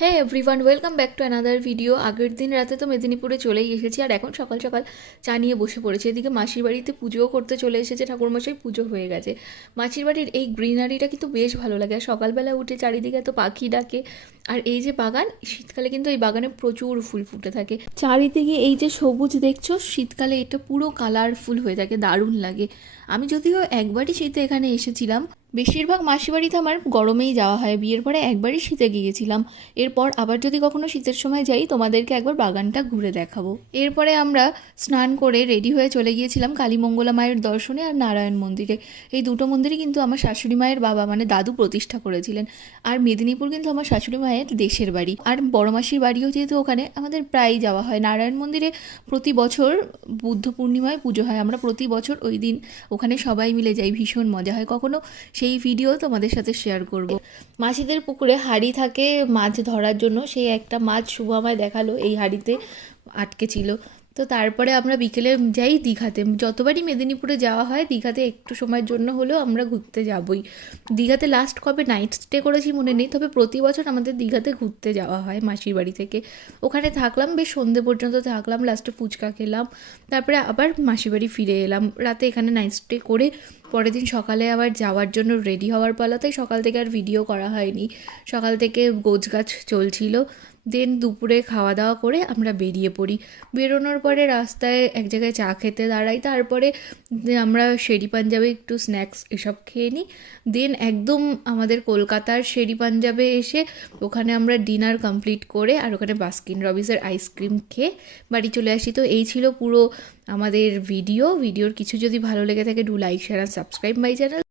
হ্যাঁ everyone, welcome back to another video. আগের দিন রাতে তো মেদিনীপুরে চলেই এসেছি, আর এখন সকাল সকাল চা নিয়ে বসে পড়েছি। এদিকে মাসির বাড়িতে পুজোও করতে চলে এসেছে, ঠাকুরমশাই পুজো হয়ে গেছে। মাসির বাড়ির এই গ্রিনারিটা কিন্তু বেশ ভালো লাগে, আর সকালবেলা উঠে চারিদিকে এত পাখি ডাকে। আর এই যে বাগান, শীতকালে কিন্তু এই বাগানে প্রচুর ফুল ফুটে থাকে। চারিদিকে এই যে সবুজ দেখছো, শীতকালে এটা পুরো কালারফুল হয়ে থাকে, দারুণ লাগে। আমি যদিও একবারই শীতে এখানে এসেছিলাম, বেশিরভাগ মাসির বাড়িতে আমার গরমেই যাওয়া হয়, বিয়ের পরে একবারই শীতে গিয়েছিলাম। এরপর আবার যদি কখনো শীতের সময় যাই, তোমাদেরকে একবার বাগানটা ঘুরে দেখাবো। এরপরে আমরা স্নান করে রেডি হয়ে চলে গিয়েছিলাম কালীমঙ্গলা মায়ের দর্শনে আর নারায়ণ মন্দিরে। এই দুটো মন্দিরই কিন্তু আমার শাশুড়ি মায়ের বাবা মানে দাদু প্রতিষ্ঠা করেছিলেন। আর মেদিনীপুর কিন্তু আমার শাশুড়ি মায়ের দেশের বাড়ি, আর বড় মাসির বাড়িও যেহেতু ওখানে, আমাদের প্রায়ই যাওয়া হয়। নারায়ণ মন্দিরে প্রতি বছর বুদ্ধ পূর্ণিমায় পুজো হয়, আমরা প্রতি বছর ওই দিন ওখানে সবাই মিলে যাই, ভীষণ মজা হয়। কখনো সেই ভিডিও তোমাদের সাথে শেয়ার করব। মাসিদের পুকুরে হাঁড়ি থাকে মাছ ধরার জন্য, সেই একটা মাছ শুভ আমায় দেখালো এই হাঁড়িতে আটকে ছিল। তো তারপরে আমরা বিকেলে যাই দীঘাতে। যতবারই মেদিনীপুরে যাওয়া হয়, দীঘাতে একটু সময়ের জন্য হলেও আমরা ঘুরতে যাবই। দীঘাতে লাস্ট কবে নাইট স্টে করেছি মনে নেই, তবে প্রতি বছর আমাদের দীঘাতে ঘুরতে যাওয়া হয় মাসির বাড়ি থেকে। ওখানে থাকলাম, বেশ সন্ধে পর্যন্ত থাকলাম, লাস্টে ফুচকা খেলাম, তারপরে আবার মাসির বাড়ি ফিরে এলাম। রাতে এখানে নাইট স্টে করে পরের দিন সকালে আবার যাওয়ার জন্য রেডি হওয়ার পালা, তাই সকাল থেকে আর ভিডিও করা হয়নি। সকাল থেকে গোছগাছ চলছিল। দেন দুপুরে খাওয়া দাওয়া করে আমরা বেরিয়ে পড়ি। বেরোনোর পরে রাস্তায় এক জায়গায় চা খেতে দাঁড়াই, তারপরে আমরা শেরি পাঞ্জাবে একটু স্ন্যাক্স এসব খেয়ে নিই। দেন একদম আমাদের কলকাতার শেরি পাঞ্জাবে এসে ওখানে আমরা ডিনার কমপ্লিট করে আর ওখানে বাস্কিন রবিন্সের আইসক্রিম খেয়ে বাড়ি চলে আসি। তো এই ছিল পুরো আমাদের ভিডিওর কিছু যদি ভালো লেগে থাকে, ডু লাইক শেয়ার আর সাবস্ক্রাইব মাই চ্যানেল।